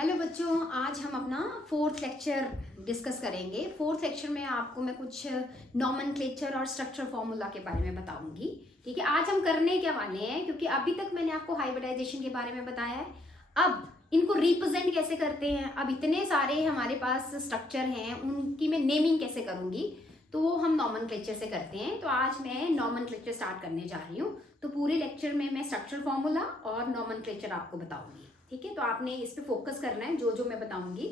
Hello बच्चों, आज हम अपना फोर्थ लेक्चर डिस्कस करेंगे। फोर्थ लेक्चर में आपको मैं कुछ नॉमेनक्लेचर और स्ट्रक्चर फॉर्मूला के बारे में बताऊंगी। ठीक है, आज हम करने क्या वाले हैं, क्योंकि अभी तक मैंने आपको हाइब्रिडाइजेशन के बारे में बताया है। अब इनको रिप्रेजेंट कैसे करते हैं, अब इतने सारे हमारे पास स्ट्रक्चर हैं, उनकी मैं नेमिंग कैसे करूंगी, तो वो हम नॉमेनक्लेचर से करते हैं। तो आज मैं नॉमेनक्लेचर स्टार्ट करने जा रही हूँ। तो पूरे लेक्चर में मैं स्ट्रक्चर फॉर्मूला और नॉमेनक्लेचर आपको बताऊंगी। ठीक है, तो आपने इस पे फोकस करना है जो जो मैं बताऊंगी।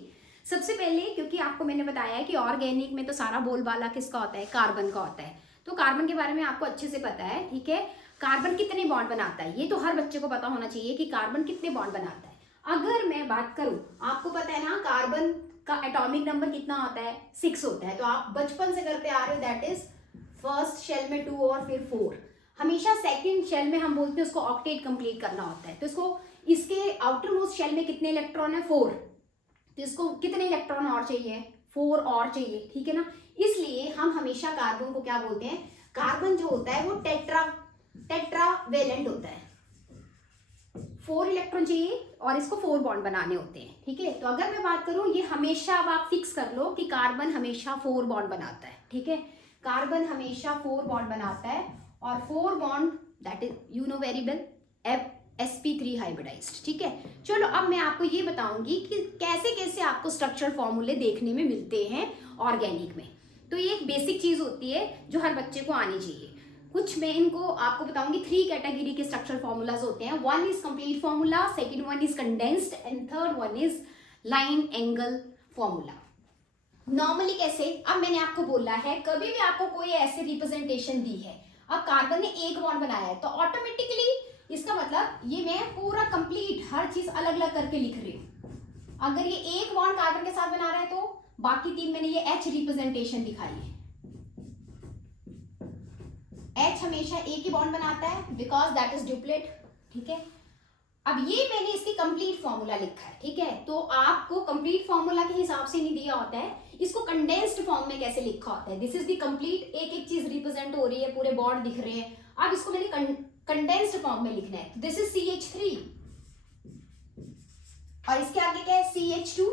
सबसे पहले, क्योंकि आपको मैंने बताया है कि ऑर्गेनिक में तो सारा बोलबाला किसका होता है, कार्बन का होता है। तो कार्बन के बारे में आपको अच्छे से पता है। ठीक है, कार्बन कितने बॉन्ड बनाता है, ये तो हर बच्चे को पता होना चाहिए कि कार्बन कितने बॉन्ड बनाता है। अगर मैं बात करूं, आपको पता है ना कार्बन का एटॉमिक नंबर कितना होता है, 6 होता है। तो आप बचपन से करते आ रहे हो, दैट इज फर्स्ट शेल में 2 और फिर 4। हमेशा सेकंड शेल में हम बोलते हैं उसको ऑक्टेट कंप्लीट करना होता है। तो इसको, इसके आउटर मोस्ट शेल में कितने इलेक्ट्रॉन है, 4। तो इसको कितने इलेक्ट्रॉन और चाहिए, 4 और चाहिए। ठीक है ना, इसलिए हम हमेशा कार्बन को क्या बोलते हैं, कार्बन जो होता है वो टेट्रावेलेंट होता है। 4 इलेक्ट्रॉन चाहिए और इसको 4 बॉन्ड बनाने होते हैं। ठीक है, तो अगर मैं बात करूं, ये हमेशा अब आप फिक्स कर लो कि कार्बन हमेशा 4 बॉन्ड बनाता है। ठीक है, कार्बन हमेशा 4 बॉन्ड बनाता है और 4 bond that is you know very well sp3 hybridised. ठीक है, चलो अब मैं आपको ये बताऊंगी कि कैसे कैसे आपको स्ट्रक्चर फॉर्मूले देखने में मिलते हैं ऑर्गेनिक में। तो ये एक बेसिक चीज होती है जो हर बच्चे को आनी चाहिए। कुछ मैं इनको आपको बताऊंगी। 3 कैटेगरी के स्ट्रक्चर फॉर्मूलाज होते हैं। 1 is complete formula, second 1 is condensed and third 1 is line angle formula. Normally कैसे, अब मैंने आपको बोला है, कभी भी आपको कोई ऐसी रिप्रेजेंटेशन दी है, अब कार्बन ने एक बॉन्ड बनाया है, तो ऑटोमेटिकली इसका मतलब ये मैं पूरा कंप्लीट हर चीज अलग अलग करके लिख रही हूं। अगर ये एक बॉन्ड कार्बन के साथ बना रहा है तो बाकी 3 मैंने ये H रिप्रेजेंटेशन दिखाई है। H हमेशा एक ही बॉन्ड बनाता है बिकॉज दैट इज ड्यूप्लेट। ठीक है, अब ये मैंने इसकी कंप्लीट फॉर्मूला लिखा है। ठीक है, तो आपको कंप्लीट फॉर्मूला के हिसाब से नहीं दिया होता है, इसको कंडेंस्ड फॉर्म में कैसे लिखा होता है। दिस इज द कंप्लीट, एक एक चीज रिप्रेजेंट हो रही है, पूरे बॉन्ड दिख रहे हैं। अब इसको मैंने कंडेंस्ड फॉर्म में लिखना है। दिस इज CH3 और इसके आगे क्या है, CH2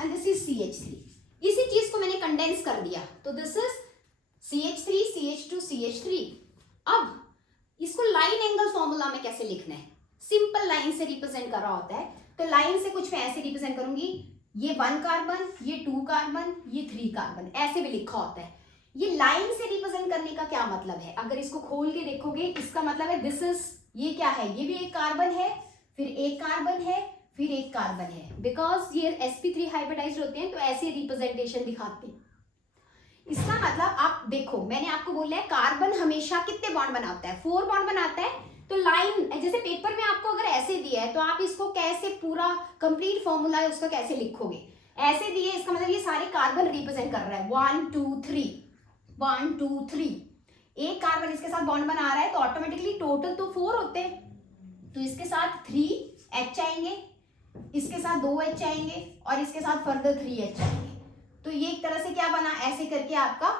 and this is CH3। इसी चीज को मैंने कंडेंस कर दिया, तो this is CH3 CH2 CH3। अब इसको लाइन एंगल फॉर्मूला में कैसे लिखना है, सिंपल लाइन से रिप्रेजेंट कर रहा होता है। तो लाइन से कुछ मैं ऐसे रिप्रेजेंट करूंगी, ये 1 कार्बन, ये 2 कार्बन, ये 3 कार्बन, ऐसे भी लिखा होता है। ये लाइन से रिप्रेजेंट करने का क्या मतलब है, अगर इसको खोल के देखोगे, इसका मतलब है दिस इज, ये क्या है, ये भी एक कार्बन है, फिर एक कार्बन है, फिर एक कार्बन है। बिकॉज ये sp3 हाइब्रिडाइज्ड होते हैं तो ऐसे रिप्रेजेंटेशन दिखाते हैं। इसका मतलब आप देखो, मैंने आपको बोला है कार्बन हमेशा कितने बॉन्ड बनाता है, 4 बॉन्ड बनाता है। तो लाइन, जैसे पेपर में आपको अगर ऐसे दिया है तो आप इसको कैसे, पूरा कंप्लीट फॉर्मूला है उसका कैसे लिखोगे, ऐसे दिए, इसका मतलब ये सारे कार्बन रिप्रेजेंट कर रहा है। 1 2 3 1 2 3, एक कार्बन इसके साथ बॉन्ड बना रहा है तो ऑटोमेटिकली टोटल तो 4 होते हैं, तो इसके साथ 3H आएंगे, इसके साथ 2H आएंगे और इसके साथ फर्दर 3H आएंगे। तो ये एक तरह से क्या बना, ऐसे करके आपका,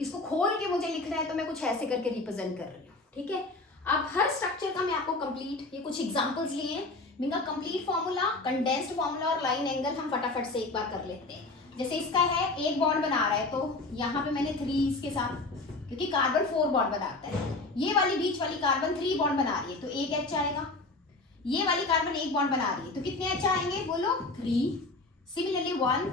इसको खोल के मुझे लिखना है तो मैं कुछ ऐसे करके रिप्रेजेंट कर रही हूँ। ठीक है, अब हर स्ट्रक्चर का मैं आपको कंप्लीट, ये कुछ एग्जांपल्स लिए हैं, इनका कंप्लीट फॉर्मूला, कंडेंस्ड फॉर्मूला और लाइन एंगल हम फटाफट से एक बार कर लेते हैं। जैसे इसका है, एक बॉन्ड बना रहा है तो यहाँ पे मैंने 3 इसके साथ, क्योंकि कार्बन 4 बॉन्ड बनाता है। ये वाली बीच वाली कार्बन 3 बॉन्ड बना रही है तो एक H आएगा। ये वाली कार्बन एक बॉन्ड बना रही है तो कितने H आएंगे, बोलो 3। सिमिलरली 1।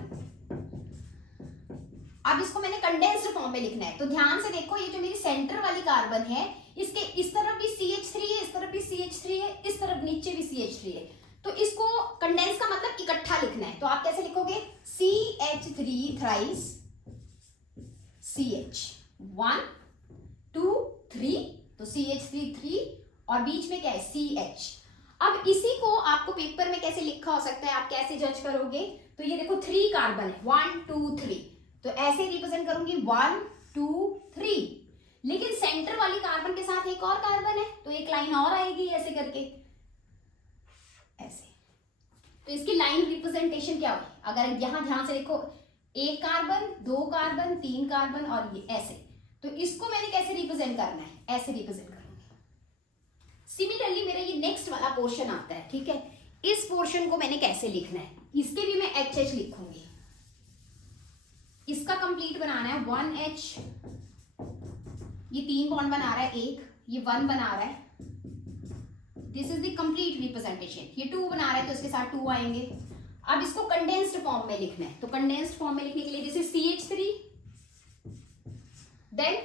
अब इसको मैंने कंडेंस्ड फॉर्म में लिखना है, तो ध्यान से देखो, ये जो मेरी सेंटर वाली कार्बन है, इसके इस तरफ भी CH3 है, इस तरफ भी CH3 है, इस तरफ नीचे भी CH3 है। तो इसको कंडेंस का मतलब इकट्ठा लिखना है, तो आप कैसे लिखोगे, CH3 थ्राइस CH, 1 2 3, तो CH3 3 और बीच में क्या है, CH। अब इसी को आपको पेपर में कैसे लिखा हो सकता है, आप कैसे जज करोगे, तो ये देखो 3 कार्बन है, 1 2 3, तो ऐसे रिप्रेजेंट करूंगी 1 2 3, लेकिन सेंटर वाली कार्बन के साथ एक और कार्बन है तो एक लाइन और आएगी ऐसे करके, ऐसे। तो इसकी लाइन रिप्रेजेंटेशन क्या हुई, अगर यहां ध्यान से देखो, एक कार्बन, 2 कार्बन, 3 कार्बन और ये ऐसे, तो इसको मैंने कैसे रिप्रेजेंट करना है, ऐसे रिप्रेजेंट करूंगी। सिमिलरली मेरा ये नेक्स्ट वाला पोर्शन आता है। ठीक है, इस पोर्शन को मैंने कैसे लिखना है, इसके भी मैं HH लिखूंगी। इसका कंप्लीट बनाना है 1H, ये 3 बॉन्ड बना रहा है, एक ये 1 बना रहा है, this is the complete representation. ये 2 बना रहा है तो इसके साथ 2 आएंगे। अब इसको कंडेंस्ड फॉर्म में लिखना है, तो कंडेंस्ड फॉर्म में लिखने के लिए दिस इज CH3, देन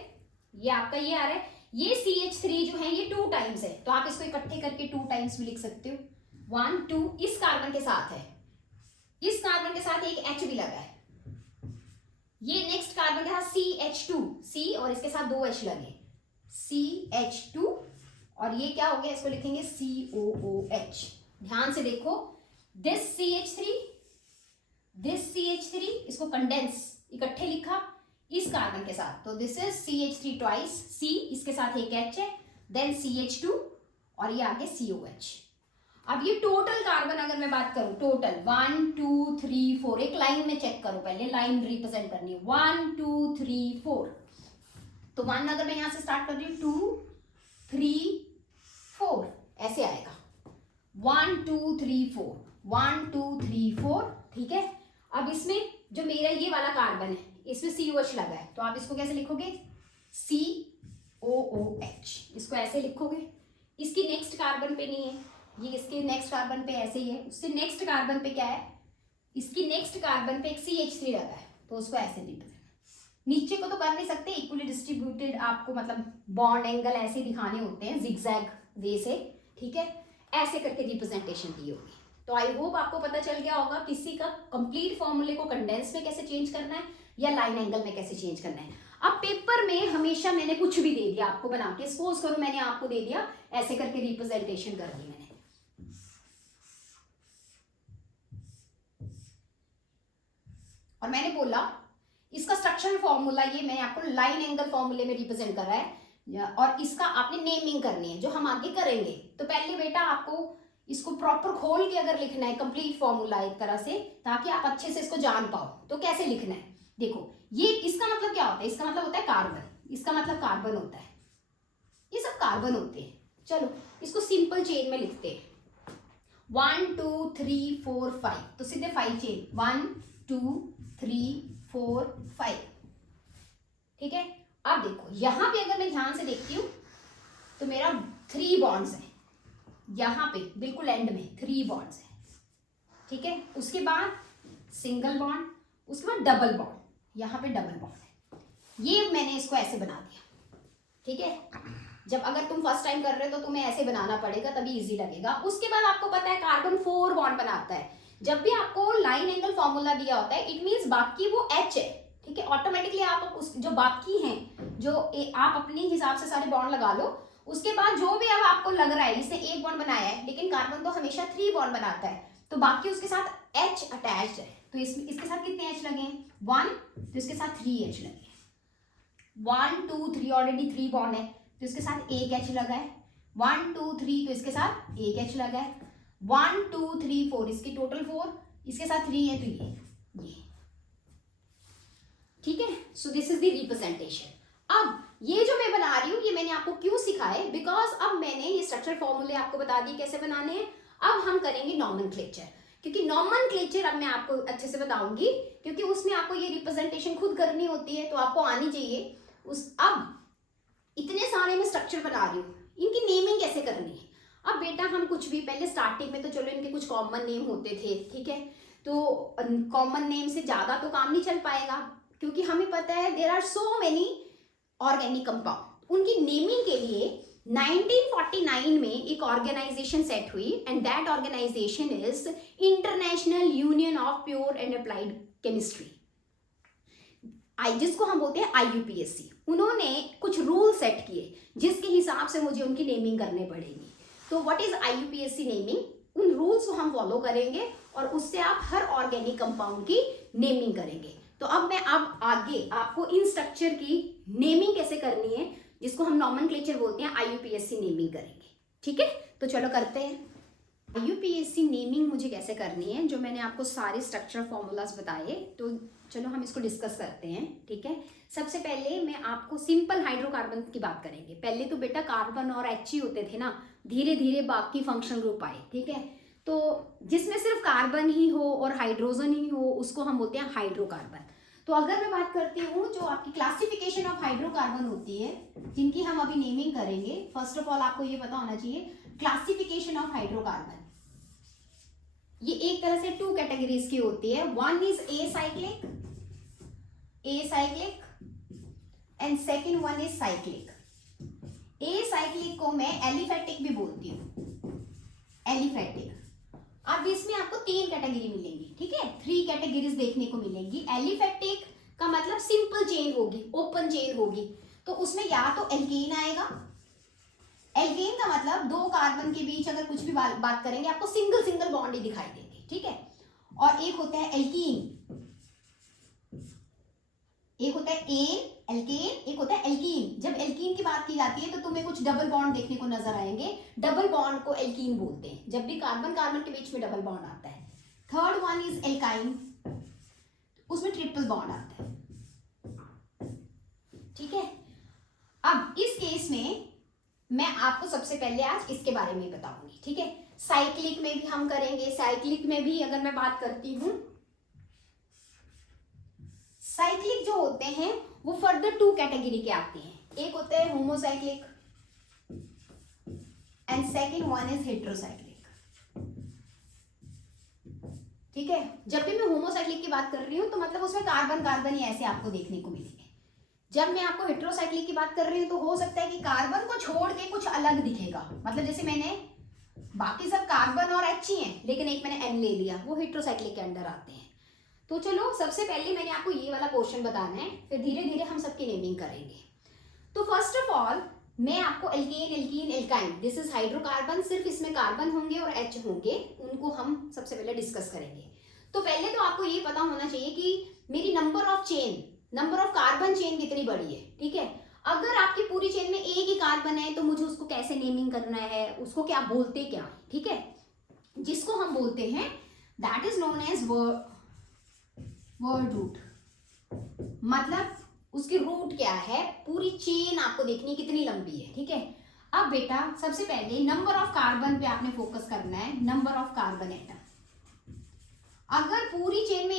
ये आपका ये आ रहा है, ये CH3 जो है ये 2 टाइम्स है, तो आप इसको इकट्ठे करके 2 टाइम्स भी लिख सकते हो। 1 2 इस कार्बन के साथ है, इस कार्बन के साथ एक H भी लगा है, ये नेक्स्ट कार्बन के साथ CH2, C और इसके साथ 2 H लगे, CH2, और ये क्या हो गया, इसको लिखेंगे COOH। ध्यान से देखो, दिस CH3, इसको कंडेंस इकट्ठे लिखा इस कार्बन के साथ, तो this is CH3 twice, C इसके साथ एक H है, देन CH2 और ये आगे COH। अब ये टोटल कार्बन अगर मैं बात करूं, टोटल 1 2 3 4, एक लाइन में चेक करो, पहले लाइन रिप्रेजेंट करनी है, 1 2 3 4, तो 1 अगर मैं यहां से स्टार्ट कर रही हूं 2 3 4 ऐसे आएगा, 1 2 3 4 1 2 3 4, ठीक है। अब इसमें जो मेरा ये वाला कार्बन है इसमें COH लगा है, तो आप इसको कैसे लिखोगे, COOH, इसको ऐसे लिखोगे। इसकी नेक्स्ट कार्बन पे नहीं है, ये इसके नेक्स्ट कार्बन पे ऐसे ही है, उससे नेक्स्ट कार्बन पे क्या है, इसकी नेक्स्ट कार्बन पे एक CH3 लगा है, तो उसको ऐसे लिखते हैं। नीचे को तो कर नहीं सकते, इक्वली डिस्ट्रीब्यूटेड आपको मतलब बॉन्ड एंगल ऐसे दिखाने होते हैं जिगजैग वे से, ठीक है, ऐसे करके रिप्रेजेंटेशन दी होगी। तो आई होप आपको पता चल गया होगा किसी का कंप्लीट फॉर्मूले को कंडेंस में कैसे चेंज करना है या लाइन एंगल में कैसे चेंज करना है। अब पेपर में हमेशा मैंने कुछ भी दे दिया आपको बना के, सपोज करो मैंने आपको दे दिया ऐसे करके रिप्रेजेंटेशन कर दी मैंने, और मैंने बोला इसका स्ट्रक्चरल फॉर्मूला ये मैंने आपको लाइन एंगल फॉर्मूले में रिप्रेजेंट करा है, और इसका आपने नेमिंग करनी है जो हम आगे करेंगे। तो पहले बेटा आपको इसको प्रॉपर खोल के अगर लिखना है कंप्लीट फॉर्मूला एक तरह से, ताकि आप अच्छे से इसको जान पाओ, तो कैसे लिखना है देखो। ये इसका मतलब क्या होता है, इसका मतलब होता है कार्बन, इसका मतलब कार्बन होता है, ये सब कार्बन होते हैं। चलो इसको सिंपल चेन में लिखते हैं, 1 2 3 4 5, तो सीधे 5 चेन, 1 2 3 4 5, ठीक है। अब देखो यहां पे अगर मैं ध्यान से देखती हूं तो मेरा 3 बॉन्ड्स है, यहां पे बिल्कुल एंड में 3 बॉन्ड्स है, ठीक है। उसके बाद सिंगल बॉन्ड, उसके बाद डबल बॉन्ड, यहां पे डबल बॉन्ड है, ये मैंने इसको ऐसे बना दिया, ठीक है। जब अगर तुम फर्स्ट टाइम कर रहे हो तो तुम्हें ऐसे बनाना पड़ेगा, तभी इजी लगेगा। उसके बाद आपको पता है कार्बन 4 बॉन्ड बनाता है, जब भी आपको लाइन एंगल फॉर्मूला दिया होता है इट मींस बाकी वो H है, ठीक है। ऑटोमेटिकली आप उस जो बाकी हैं जो आप अपने हिसाब से सारे बॉन्ड लगा लो, उसके बाद जो भी अब आपको लग रहा है इसने 1 बॉन्ड बनाया है, लेकिन कार्बन तो हमेशा 3 बॉन्ड बनाता है, तो बाकी उसके साथ H अटैच्ड है, तो इसके साथ कितने H लगे हैं 1, तो इसके साथ 3 H लगे हैं, 1 2 3 ऑलरेडी 3 बॉन्ड है, तो इसके साथ एक H लगा है, 1 2 3 तो इसके साथ एक H लगा है, 1 2 3 4 इसकी टोटल 4, इसके साथ 3 है तो ये ठीक है। सो दिस इज द रिप्रेजेंटेशन। अब ये जो मैं बना रही हूँ ये मैंने आपको क्यों सिखाया, बिकॉज अब मैंने ये स्ट्रक्चर फॉर्मूले आपको बता दिए कैसे बनाने हैं। अब हम करेंगे नॉमेनक्लेचर, क्योंकि नॉमेनक्लेचर अब मैं आपको अच्छे से बताऊंगी, क्योंकि उसमें आपको ये रिप्रेजेंटेशन खुद करनी होती है, तो आपको आनी चाहिए उस। अब इतने सारे मैं स्ट्रक्चर बना रही हूँ, इनकी नेमिंग कैसे करनी है। अब बेटा हम कुछ भी पहले स्टार्टिंग में तो चलो इनके कुछ कॉमन नेम होते थे, ठीक है, तो कॉमन नेम से ज्यादा तो काम नहीं चल पाएगा, क्योंकि हमें पता है there are so many organic compound. उनकी नेमिंग के लिए 1949 में एक ऑर्गेनाइजेशन सेट हुई, and that organisation is International Union of Pure and Applied Chemistry, जिसको हम बोलते हैं IUPAC। उन्होंने कुछ रूल सेट किए जिसके हिसाब से मुझे उनकी नेमिंग करने पड़ेगी। तो व्हाट इज IUPAC नेमिंग, उन रूल्स को हम फॉलो करेंगे और उससे आप हर ऑर्गेनिक कंपाउंड की नेमिंग करेंगे। तो अब मैं आगे आपको इन स्ट्रक्चर की नेमिंग कैसे करनी है, जिसको हम नॉमेनक्लेचर बोलते हैं, IUPAC नेमिंग करेंगे, ठीक है। तो चलो करते हैं। IUPAC नेमिंग मुझे कैसे करनी है, जो मैंने आपको सारे स्ट्रक्चर फॉर्मूलाज बताए, तो चलो हम इसको डिस्कस करते हैं, ठीक है। सबसे पहले मैं आपको सिंपल हाइड्रोकार्बन की बात करेंगे। पहले तो बेटा कार्बन और H ही होते थे ना, धीरे धीरे बाकी फंक्शनल ग्रुप आए, ठीक है। तो जिसमें सिर्फ कार्बन ही हो और हाइड्रोजन ही हो उसको हम बोलते हैं हाइड्रोकार्बन। तो अगर मैं बात करती हूँ जो आपकी क्लासिफिकेशन ऑफ हाइड्रोकार्बन होती है, जिनकी हम अभी नेमिंग करेंगे, फर्स्ट ऑफ ऑल आपको ये पता होना चाहिए क्लासिफिकेशन ऑफ हाइड्रोकार्बन। ये एक तरह से 2 कैटेगरीज की होती है। One is a cyclic and second one is cyclic. A cyclic को मैं एलिफेटिक भी बोलती हूँ, एलिफेटिक। अब इसमें आपको 3 कैटेगरी मिलेंगी, ठीक है, 3 कैटेगरीज देखने को मिलेंगी। एलिफेटिक का मतलब सिंपल चेन होगी, ओपन चेन होगी, तो उसमें या तो एल्केन आएगा। एल्केन का मतलब 2 कार्बन के बीच अगर कुछ भी बात करेंगे आपको सिंगल सिंगल बॉन्ड ही दिखाई देंगे, ठीक है। और एक होता है एल्कीन, एक होता है एल्केन, एक होता है एल्कीन। जब एल्कीन की बात की जाती है तो तुम्हें कुछ डबल बॉन्ड देखने को नजर आएंगे, डबल बॉन्ड को एल्कीन बोलते हैं, जब भी कार्बन कार्बन के बीच में डबल बॉन्ड आता है। थर्ड वन इज एल्काइन, उसमें ट्रिपल बॉन्ड आता है, ठीक है। अब इस केस में मैं आपको सबसे पहले आज इसके बारे में बताऊंगी, ठीक है। साइक्लिक में भी हम करेंगे। साइक्लिक में भी अगर मैं बात करती हूं, साइक्लिक जो होते हैं वो फर्दर 2 कैटेगरी के आते हैं। एक होते हैं homocyclic and second one is heterocyclic, ठीक है। जब भी मैं होमोसाइक्लिक की बात कर रही हूं तो मतलब उसमें कार्बन कार्बन ही ऐसे आपको देखने को मिलेंगे। जब मैं आपको हेट्रोसाइक्लिक की बात कर रही हूं तो हो सकता है कि कार्बन को छोड़ के कुछ अलग दिखेगा, मतलब जैसे मैंने बाकी सब कार्बन और एच ही हैं लेकिन एक मैंने एन ले लिया, वो हेट्रोसाइक्लिक के अंडर आते हैं। तो चलो सबसे पहले मैंने आपको ये वाला पोर्शन बताना है, फिर धीरे धीरे हम सबकी नेमिंग करेंगे। तो फर्स्ट ऑफ ऑल मैं आपको alkane, alkene, alkyne, this is hydrocarbon, सिर्फ इसमें कार्बन होंगे और एच होंगे, उनको हम सबसे पहले डिस्कस करेंगे। तो पहले तो आपको ये पता होना चाहिए कि मेरी number of chain, number of carbon chain कितनी बड़ी है, ठीक है। अगर आपकी पूरी चेन में एक ही कार्बन है तो मुझे उसको कैसे नेमिंग करना है, उसको क्या बोलते क्या, ठीक है। जिसको हम बोलते हैं that is known as word root, मतलब उसकी रूट क्या है, पूरी चेन आपको देखनी है कितनी लंबी है, ठीक है। अब बेटा सबसे पहले नंबर ऑफ कार्बन पे आपने फोकस करना है, नंबर ऑफ कार्बन एटम। अगर पूरी चेन में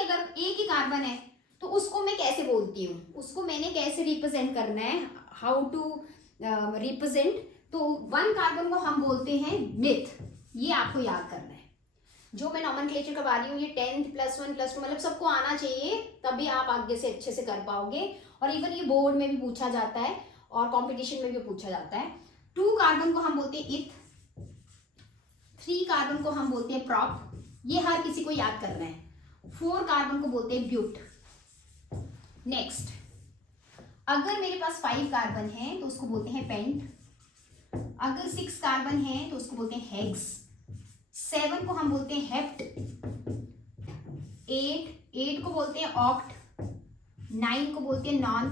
अगर एक ही कार्बन है तो उसको मैं कैसे बोलती हूँ, उसको मैंने कैसे रिप्रेजेंट करना है, हाउ टू रिप्रेजेंट। तो 1 कार्बन को हम बोलते हैं मिथ, ये आपको याद करना है। जो मैं नॉमेनक्लेचर करवा रही हूँ ये 10th +1 +2 मतलब सबको आना चाहिए, तभी आप आगे से अच्छे से कर पाओगे। और इवन ये बोर्ड में भी पूछा जाता है और कंपटीशन में भी पूछा जाता है। 2 कार्बन को हम बोलते हैं इथ, 3 कार्बन को हम बोलते हैं प्रॉप, ये हर किसी को याद करना है। 4 कार्बन को बोलते हैं ब्यूट। नेक्स्ट, अगर मेरे पास 5 कार्बन है तो उसको बोलते हैं पेंट, अगर 6 कार्बन है तो उसको बोलते हैं हेक्स, 7 को हम बोलते हैं हेप्ट, 8 को बोलते हैं ऑक्ट, 9 को बोलते हैं नॉन,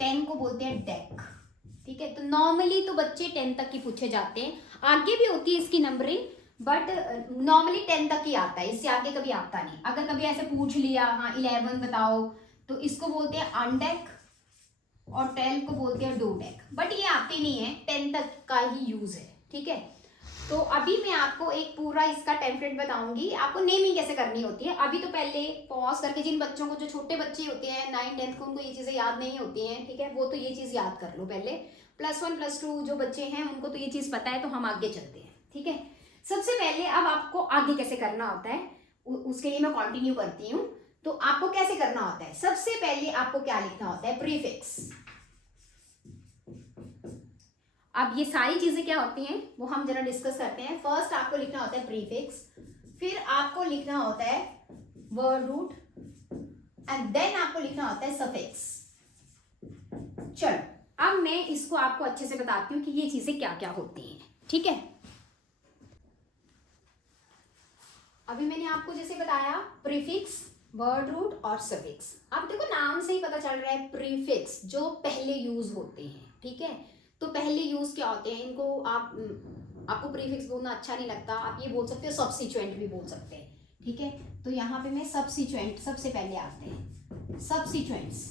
10 को बोलते हैं डेक, ठीक है। तो नॉर्मली तो बच्चे 10 तक ही पूछे जाते हैं, आगे भी होती है इसकी नंबरिंग, बट नॉर्मली 10 तक ही आता है, इससे आगे कभी आता नहीं। अगर कभी ऐसे पूछ लिया हाँ 11 बताओ तो इसको बोलते हैं अनडेक और 12 को बोलते हैं डो डेक, बट ये आते नहीं है, 10 तक का ही यूज है, ठीक है। तो अभी मैं आपको एक पूरा इसका टेम्पलेट बताऊंगी, आपको नेमिंग कैसे करनी होती है। अभी तो पहले पॉज करके, जिन बच्चों को, जो छोटे बच्चे होते हैं 9th 10th को, उनको ये चीजें याद नहीं होती हैं, ठीक है, वो तो ये चीज याद कर लो पहले। +1 +2 जो बच्चे हैं उनको तो ये चीज पता है, तो हम आगे चलते हैं, ठीक है। सबसे पहले अब आपको आगे कैसे करना होता है उसके लिए मैं कंटिन्यू करती हूँ। तो आपको कैसे करना होता है, सबसे पहले आपको क्या लिखना होता है, प्रीफिक्स। अब ये सारी चीजें क्या होती हैं वो हम जरा डिस्कस करते हैं। फर्स्ट आपको लिखना होता है प्रीफिक्स, फिर आपको लिखना होता है वर्ड रूट एंड देन आपको लिखना होता है सफिक्स। चलो अब मैं इसको आपको अच्छे से बताती हूँ कि ये चीजें क्या क्या होती हैं, ठीक है। अभी मैंने आपको जैसे बताया प्रीफिक्स, वर्ड रूट और सफिक्स। अब देखो नाम से ही पता चल रहा है, प्रीफिक्स जो पहले यूज होते हैं, ठीक है। तो पहले यूज क्या होते हैं, इनको आपको प्रीफिक्स बोलना अच्छा नहीं लगता, आप ये बोल सकते हो सब्स्टिट्यूएंट भी बोल सकते हैं, ठीक है। तो यहाँ पे मैं सब्स्टिट्यूएंट सबसे पहले आते हैं, सब्स्टिट्यूएंट्स,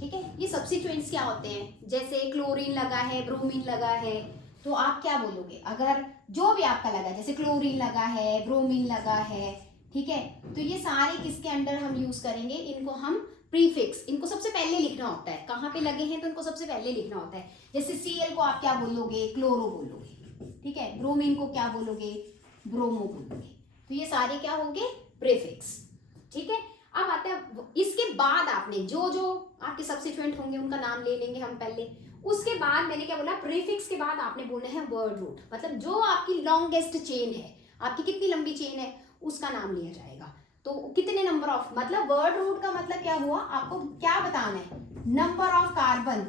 ठीक है। ये सब्स्टिट्यूएंट्स क्या होते हैं, जैसे क्लोरीन लगा है, ब्रोमीन लगा है, तो आप क्या बोलोगे? अगर जो भी आपका लगा, जैसे क्लोरीन लगा है, ब्रोमीन लगा है, ठीक है, तो ये सारे किसके अंडर हम यूज करेंगे? इनको हम प्रीफिक्स, इनको सबसे पहले लिखना होता है। कहाँ पे लगे हैं तो इनको सबसे पहले लिखना होता है। जैसे Cl को आप क्या बोलोगे? क्लोरो बोलोगे, ठीक है। ब्रोमीन को क्या बोलोगे? ब्रोमो बोलोगे। तो ये सारे क्या होंगे? प्रीफिक्स, ठीक है। अब आता है, इसके बाद आपने जो जो आपके सब्स्टिट्यूएंट होंगे उनका नाम ले लेंगे हम पहले। उसके बाद मैंने क्या बोला? प्रीफिक्स के बाद आपने बोलना है वर्ड रूट, मतलब जो आपकी लॉन्गेस्ट चेन है, आपकी कितनी लंबी चेन है उसका नाम लिया जाएगा। तो कितने नंबर ऑफ, मतलब वर्ड रूट का मतलब क्या हुआ? आपको क्या बताना है? Number of carbon,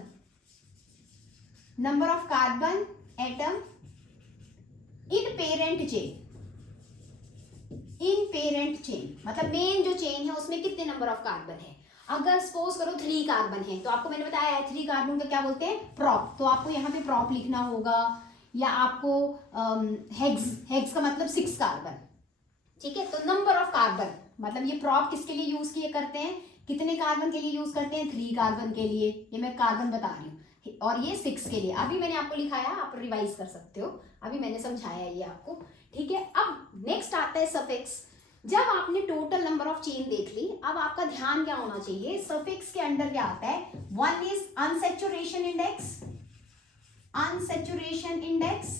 number of carbon atom in parent chain, in parent chain मतलब मेन जो चेन है उसमें कितने नंबर ऑफ कार्बन है। अगर सपोज करो 3 कार्बन है तो आपको मैंने बताया है 3 कार्बन का क्या बोलते हैं? प्रॉप। तो आपको यहाँ पे प्रॉप लिखना होगा, या आपको हेक्स, हेक्स का मतलब 6 कार्बन, ठीक है। तो नंबर ऑफ कार्बन मतलब ये प्रॉप किसके लिए यूज किए करते हैं? कितने कार्बन के लिए यूज करते हैं? 3 कार्बन के लिए, ये मैं कार्बन बता रही हूँ, और ये 6 के लिए। अभी मैंने आपको लिखाया, आप रिवाइज कर सकते हो, अभी मैंने समझाया ये आपको, ठीक है। अब नेक्स्ट आता है सफिक्स। जब आपने टोटल नंबर ऑफ चेन देख ली, अब आपका ध्यान क्या होना चाहिए? सफिक्स के अंडर क्या आता है? 1 is unsaturation index, unsaturation index,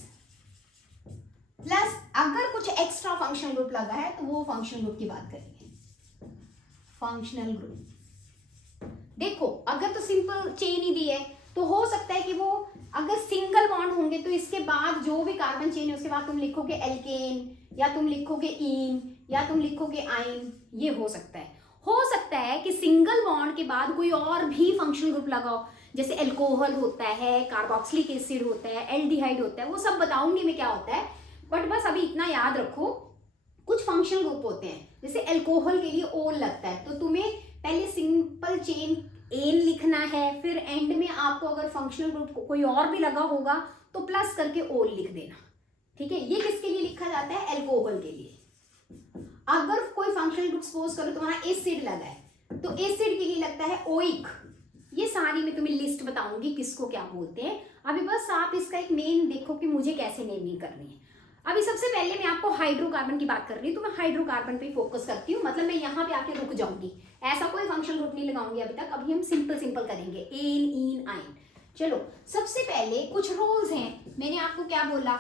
plus अगर कुछ एक्स्ट्रा फंक्शनल ग्रुप लगा है तो वो फंक्शनल ग्रुप की बात करेंगे। फंक्शनल ग्रुप देखो, अगर तो सिंपल चेन ही दी है तो हो सकता है कि वो अगर सिंगल बॉन्ड होंगे तो इसके बाद जो भी कार्बन चेन है उसके बाद तुम लिखोगे एल्केन, या तुम लिखोगे ईन, या तुम लिखोगे आइन, ये हो सकता है। हो सकता है कि सिंगल बॉन्ड के बाद कोई और भी फंक्शनल ग्रुप लगाओ, जैसे एल्कोहल होता है, कार्बोक्सिलिक एसिड होता है, एल्डिहाइड होता है, वो सब बताऊंगी मैं क्या होता है। बट बस अभी इतना याद रखो, कुछ फंक्शनल ग्रुप होते हैं, जैसे एल्कोहल के लिए ओल लगता है, तो तुम्हें पहले सिंपल चेन एन लिखना है, फिर एंड में आपको अगर फंक्शनल ग्रुप कोई और भी लगा होगा तो प्लस करके ओल लिख देना, ठीक है। ये किसके लिए लिखा जाता है? एल्कोहल के लिए। अगर कोई फंक्शनल ग्रुप सपोज करो तुम्हारा एसिड लगा है तो एसिड के लिए लगता है ओइक। ये सारी मैं तुम्हें लिस्ट बताऊंगी किसको क्या बोलते हैं। अभी बस आप इसका एक मेन देखो कि मुझे कैसे नेमिंग करनी है। अभी सबसे पहले मैं आपको हाइड्रोकार्बन की बात कर रही हूँ, तो मैं हाइड्रोकार्बन पे फोकस करती हूँ, मतलब मैं यहाँ पे आके रुक जाऊंगी, ऐसा कोई फंक्शनल ग्रुप नहीं लगाऊंगी अभी तक। अभी हम सिंपल सिंपल करेंगे, एन, ईन, आइन। चलो, सबसे पहले कुछ रूल्स हैं। मैंने आपको क्या बोला?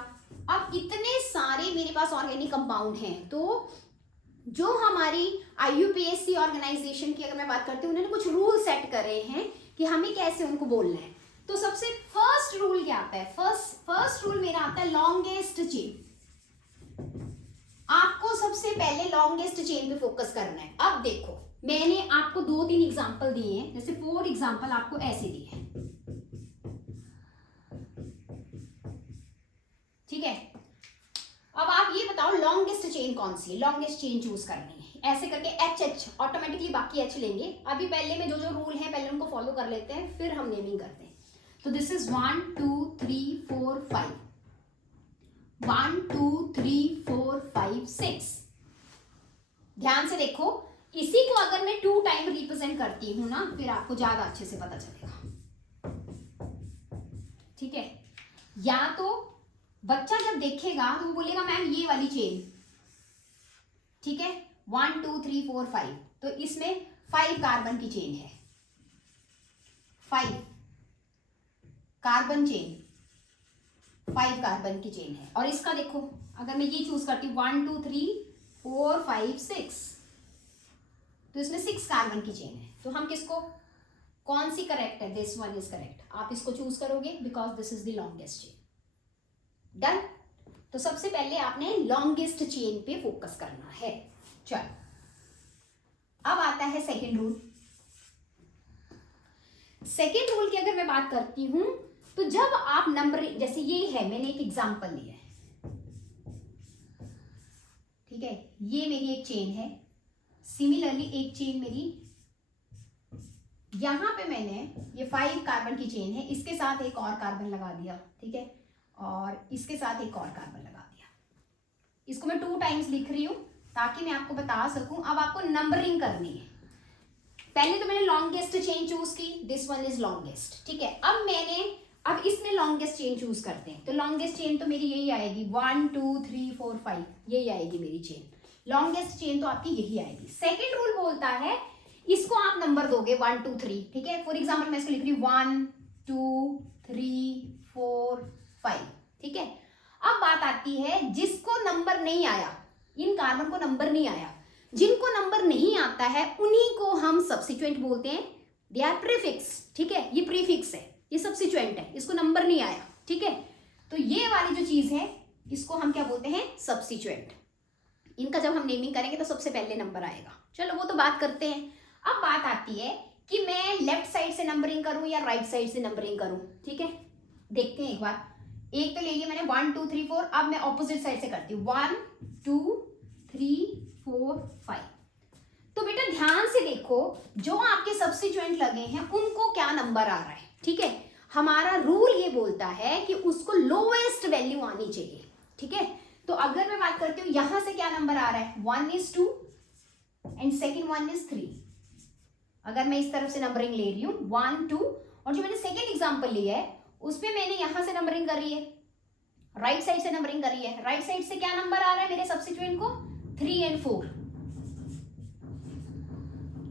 अब इतने सारे मेरे पास ऑर्गेनिक कंपाउंड हैं, तो जो हमारी IUPAC ऑर्गेनाइजेशन की अगर मैं बात करती हूँ, उन्होंने कुछ रूल सेट करे हैं कि हमें कैसे उनको बोलना है। तो सबसे फर्स्ट रूल क्या आता है? फर्स्ट रूल मेरा आता है लॉन्गेस्ट चेन। आपको सबसे पहले लॉन्गेस्ट चेन पे फोकस करना है। अब देखो, मैंने आपको 2-3 एग्जांपल दिए हैं, जैसे 4 एग्जांपल आपको ऐसे दिए हैं, ठीक है। अब आप ये बताओ लॉन्गेस्ट चेन कौन सी है? लॉन्गेस्ट चेन चूज करनी है, ऐसे करके एच ऑटोमेटिकली बाकी एच लेंगे। अभी पहले में जो जो रूल है पहले उनको फॉलो कर लेते हैं, फिर हम नेमिंग करते हैं। तो दिस इज 1 2 3 4 5, 1 2 3 4 5 6। ध्यान से देखो, इसी को अगर मैं 2 टाइम रिप्रेजेंट करती हूं ना, फिर आपको ज्यादा अच्छे से पता चलेगा, ठीक है। या तो बच्चा जब देखेगा तो वो बोलेगा मैम ये वाली चेन, ठीक है, 1 2 3 4 5, तो इसमें 5 कार्बन की चेन है, 5 कार्बन चेन, 5 कार्बन की चेन है। और इसका देखो, अगर मैं ये चूज करती हूँ 1 2 3 4 5 6, तो इसमें 6 कार्बन की चेन है। तो हम किसको, कौन सी करेक्ट है? This one is correct. आप इसको चूज करोगे because this is the longest chain. Done. तो सबसे पहले आपने लॉन्गेस्ट चेन पे फोकस करना है। चलो, अब आता है सेकेंड रूल। सेकेंड रूल की अगर मैं बात करती हूं, तो जब आप नंबर, जैसे ये है, मैंने एक एग्जांपल लिया है, ठीक है, ये मेरी एक चेन है। सिमिलरली एक चेन मेरी यहां पे मैंने ये 5 कार्बन की चेन है, इसके साथ एक और कार्बन लगा दिया, ठीक है, और इसके साथ एक और कार्बन लगा दिया। इसको मैं 2 टाइम्स लिख रही हूं ताकि मैं आपको बता सकूं। अब आपको नंबरिंग करनी है। पहले तो मैंने लॉन्गेस्ट चेन चूज की, दिस वन इज लॉन्गेस्ट, ठीक है। अब मैंने अब इसमें लॉन्गेस्ट चेन चूज करते हैं, तो लॉन्गेस्ट चेन तो मेरी यही आएगी 1 2 3 4 5, यही आएगी मेरी चेन। लॉन्गेस्ट चेन तो आपकी यही आएगी। सेकेंड रूल बोलता है इसको आप नंबर दोगे 1 2 3, ठीक है। फॉर एग्जाम्पल मैं इसको लिख रही हूँ 1 2 3 4 5, ठीक है। अब बात आती है जिसको नंबर नहीं आया, इन कार्बन को नंबर नहीं आया, जिनको नंबर नहीं आता है उन्हीं को हम सब्स्टिट्यूएंट बोलते हैं, दे आर प्रीफिक्स, ठीक है। ये प्रीफिक्स है, ये सब्स्टिट्यूएंट है, इसको नंबर नहीं आया, ठीक है। तो ये वाली जो चीज है इसको हम क्या बोलते हैं, सब्स्टिट्यूएंट। इनका जब हम नेमिंग करेंगे तो सबसे पहले नंबर आएगा, चलो वो तो बात करते हैं। अब बात आती है कि मैं लेफ्ट साइड से नंबरिंग करूं या राइट साइड से नंबरिंग करूं, ठीक है। देखते हैं एक बार, एक तो ले लिया मैंने 1 2 3 4, अब मैं ऑपोजिट साइड से करती हूँ 1 2 3 4 5। तो बेटा ध्यान से देखो जो आपके सब्स्टिट्यूएंट लगे हैं उनको क्या नंबर आ रहा है, ठीक है। हमारा रूल ये बोलता है कि उसको लोएस्ट वैल्यू आनी चाहिए, ठीक है। तो अगर मैं बात करती हूँ यहां से क्या नंबर आ रहा है, 1 is 2 एंड सेकेंड 1 is 3। अगर मैं इस तरफ से नंबरिंग ले रही हूँ 1 2, और जो मैंने सेकेंड एग्जाम्पल लिया है उसमें मैंने यहां से नंबरिंग कर रही है, राइट साइड से नंबरिंग कर रही है। राइट साइड से क्या नंबर आ रहा है मेरे सब्स्टिट्यूएंट को, 3 and 4,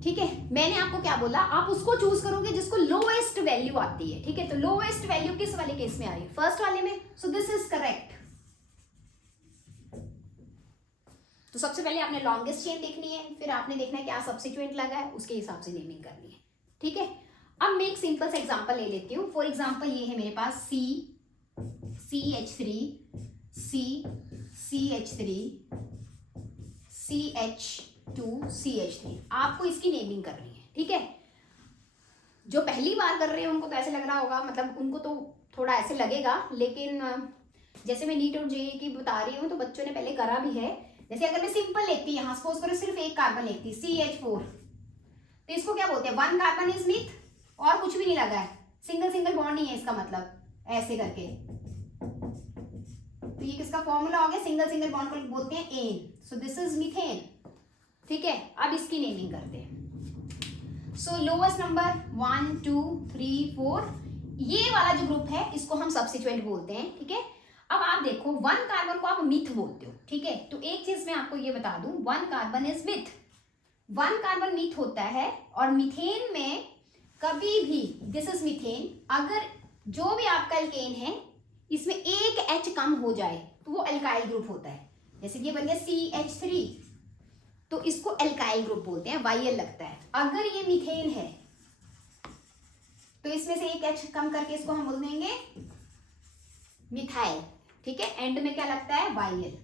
ठीक है। मैंने आपको क्या बोला, आप उसको चूज करोगे जिसको लोएस्ट वैल्यू आती है, ठीक है। तो लोएस्ट वैल्यू किस वाले केस में आ रही है, फर्स्ट वाले में, सो दिस इज करेक्ट। तो सबसे पहले आपने लॉन्गेस्ट चेन देखनी है, फिर आपने देखना है क्या सब्स्टिट्यूएंट लगा है, उसके हिसाब से नेमिंग करनी है, ठीक है। अब मैं एक सिंपल सा एग्जांपल ले लेती हूँ। फॉर एग्जांपल ये है मेरे पास CH3 CH3 CH2 CH3, आपको इसकी नेमिंग करनी है, ठीक है। जो पहली बार कर रहे हैं उनको तो ऐसे लग रहा होगा, मतलब उनको तो थोड़ा ऐसे लगेगा, लेकिन जैसे मैं नीट और जेईई की बता रही हूँ तो बच्चों ने पहले करा भी है। जैसे अगर मैं सिंपल लेती, यहाँ सपोज करो सिर्फ एक कार्बन लेती CH4, तो इसको क्या बोलते हैं, 1 कार्बन इज विथ, और कुछ भी नहीं लगा है, सिंगल सिंगल बॉन्ड नहीं है इसका मतलब, ऐसे करके। तो ये किसका फॉर्मूला हो गया, सिंगल सिंगल बॉन्ड को बोलते हैं N, so this is methane, ठीक है। अब इसकी नेमिंग करते हैं। सो लोएस्ट नंबर 1 2 3 4, ये वाला जो ग्रुप है इसको हम सब्स्टिट्यूएंट बोलते हैं, ठीक है। अब आप देखो 1 कार्बन को आप मिथ बोलते हो, ठीक है। तो एक चीज मैं आपको ये बता दूं, 1 carbon is myth, 1 carbon myth होता है। और मीथेन में कभी भी, दिस इज मीथेन, अगर जो भी आपका एल्केन है इसमें एक H कम हो जाए तो वो एल्काइल ग्रुप होता है। जैसे कि ये बन गया CH3, तो इसको एल्काइल ग्रुप बोलते हैं, YL लगता है। अगर ये मीथेन है तो इसमें से एक H कम करके इसको हम बोल देंगे मिथाइल, ठीक है। एंड में क्या लगता है, YL।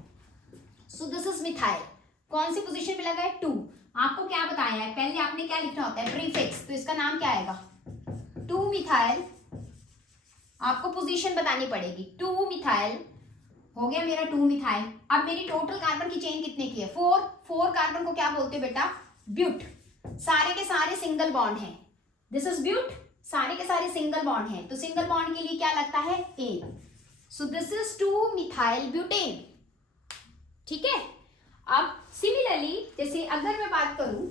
So this is methyl. कौन सी पोजीशन पे लगा है, 2। आपको क्या बताया है, पहले आपने क्या लिखना होता है, प्रीफिक्स, तो इसका नाम क्या आएगा, 2 मिथाइल। आपको पोजीशन बतानी पड़ेगी, 2 मिथाइल हो गया मेरा 2 मिथाइल। अब मेरी टोटल कार्बन की चेन कितने की है, 4 कार्बन को क्या बोलते हैं बेटा, ब्यूट। सारे के सारे सिंगल बॉन्ड हैं, दिस इज ब्यूट, सारे के सारे सिंगल बॉन्ड हैं, तो सिंगल बॉन्ड के लिए क्या लगता है, N. So this is 2 methyl butane, ठीक है। अब सिमिलरली जैसे अगर मैं बात करूं,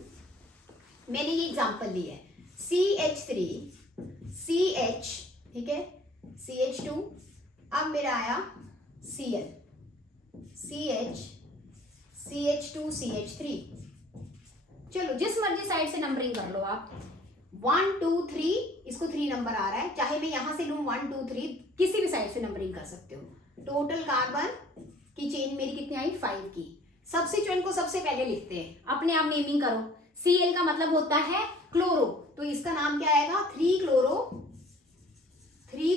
मैंने ये एग्जांपल ली है CH3 CH, ठीक है, CH2, अब मेरा आया Cl CH CH2 CH3। चलो जिस मर्जी साइड से नंबरिंग कर लो आप, 1 2 3, इसको 3 नंबर आ रहा है, चाहे मैं यहां से लूं 1 2 3, किसी भी साइड से नंबरिंग कर सकते हो। टोटल कार्बन की चेन मेरी कितनी आई, 5 की। सब्स्टिट्यूएंट को सबसे पहले लिखते हैं, अपने आप नेमिंग करो। Cl का मतलब होता है क्लोरो, तो इसका नाम क्या आएगा, 3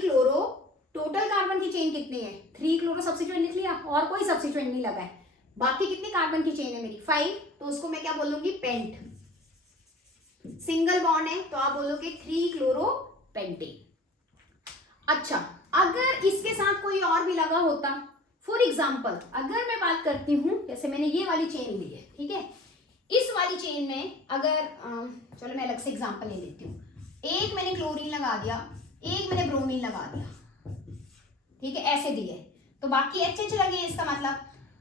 क्लोरो। टोटल कार्बन की चेन कितनी है, 3 क्लोरो सब्स्टिट्यूएंट लिख लिया, और कोई सब्स्टिट्यूएंट नहीं लगा है। बाकी कितनी कार्बन की चेन है मेरी, 5, तो उसको मैं क्या बोलूंगी, पेंट। सिंगल बॉन्ड है तो आप बोलोगे 3 क्लोरोपेंटेन। अच्छा, अगर इसके साथ कोई और भी लगा होता, फॉर एग्जाम्पल अगर मैं बात करती हूं, जैसे मैंने ये वाली चेन ली है, ठीक है, इस वाली चेन में अगर चलो मैं अलग से एग्जाम्पल ले लेती हूँ, एक मैंने क्लोरीन लगा दिया, एक मैंने ब्रोमीन लगा दिया, ठीक है, ऐसे दिए, तो बाकी HH लगे हैं, इसका मतलब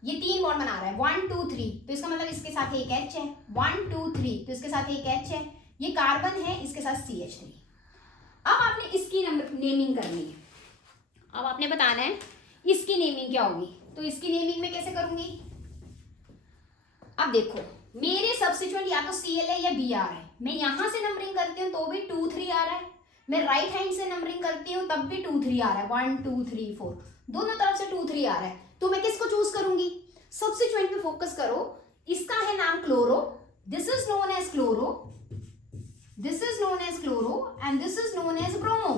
ये 3 बॉन्ड बना रहा है, 1 2 3, तो इसका मतलब इसके साथ एक H है, 1 2 3, तो इसके साथ एक H है, ये कार्बन है, इसके साथ CH3। अब आपने इसकी नेमिंग करनी है, अब आपने बताना है इसकी नेमिंग क्या होगी। तो इसकी नेमिंग मैं कैसे करूंगी, अब देखो मेरे सब्स्टिट्यूएंट या तो CL है या BR है, मैं यहां से नंबरिंग करती हूँ तो भी 2 3 आ रहा है, मैं राइट हैंड से नंबरिंग करती हूँ तब भी 2 3 आ रहा है, 1 2 3 4 दोनों तरफ से 2 3 आ रहा है। तो मैं किसको चूज करूंगी, सब्स्टिट्यूएंट पे फोकस करो। इसका है नाम chloro, this is known as chloro, this is known as chloro and this is known as bromo.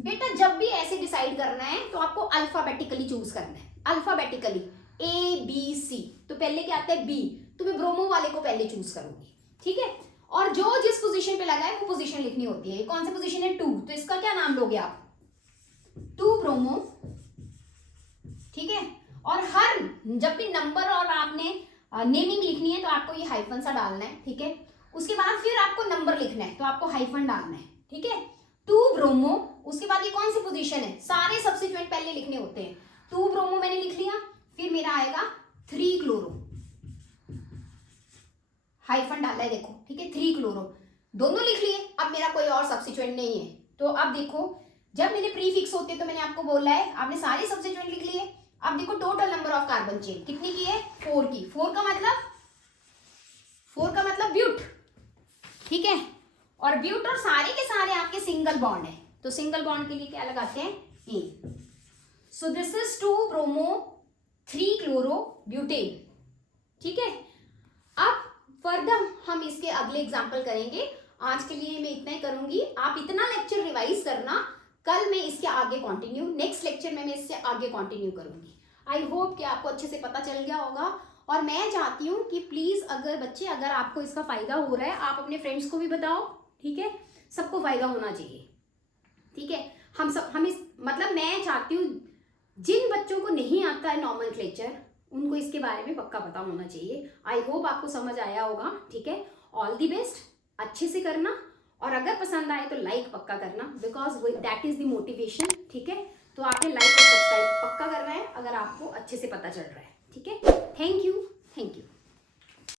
बेटा जब भी ऐसे डिसाइड करना है तो आपको अल्फाबेटिकली चूज करना है, अल्फाबेटिकली ABC। तो पहले क्या आता है B, तो मैं ब्रोमो वाले को पहले चूज करूंगी, ठीक है। और जो जिस पोजीशन पे लगा है वो पोजीशन लिखनी होती है। कौन सी पोजीशन है 2, तो इसका क्या नाम लोगे आप 2 ब्रोमो, ठीक है। और हर जब भी नंबर और आपने नेमिंग लिखनी है तो आपको ये हाइफन सा डालना है, ठीक है। उसके बाद फिर आपको नंबर लिखना है तो आपको हाइफन डालना है, ठीक है। 2 ब्रोमो, उसके बाद ये कौन सी पोजीशन है, सारे सब्स्टिट्यूएंट पहले लिखने होते हैं। 2 ब्रोमो मैंने लिख लिया, फिर मेरा आएगा 3 क्लोरो, हाइफन डाला है देखो, ठीक है। 3 क्लोरो दोनों लिख लिए, अब मेरा कोई और सब्स्टिट्यूएंट नहीं है। तो अब देखो जब मेरे प्रीफिक्स होते हैं तो मैंने आपको बोला है आपने सारे सब्स्टिट्यूएंट लिख लिए। अब देखो total number of carbon chain कितनी की है 4 की, 4 का मतलब ब्यूट, ठीक है। और ब्यूट और सारे के सारे आपके सिंगल बॉन्ड है, तो सिंगल बॉन्ड के लिए क्या लगाते हैं ए। So this is 2 bromo 3 chloro butane, ठीक है। अब फर्दर हम इसके अगले एग्जाम्पल करेंगे, आज के लिए मैं इतना ही करूंगी। आप इतना लेक्चर रिवाइज करना, कल मैं इसके आगे कंटिन्यू, नेक्स्ट लेक्चर में मैं इससे आगे कंटिन्यू करूंगी। आई होप कि आपको अच्छे से पता चल गया होगा। और मैं चाहती हूँ कि प्लीज अगर बच्चे अगर आपको इसका फायदा हो रहा है आप अपने फ्रेंड्स को भी बताओ, ठीक है। सबको फायदा होना चाहिए, ठीक है। हम इस मतलब मैं चाहती हूँ जिन बच्चों को नहीं आता है नॉमेनक्लेचर उनको इसके बारे में पक्का पता होना चाहिए। आई होप आपको समझ आया होगा, ठीक है। ऑल दी बेस्ट, अच्छे से करना, और अगर पसंद आए तो लाइक पक्का करना, because that is the motivation, ठीक है। तो आपने लाइक और सब्सक्राइब पक्का करना है अगर आपको अच्छे से पता चल रहा है, ठीक है। Thank you.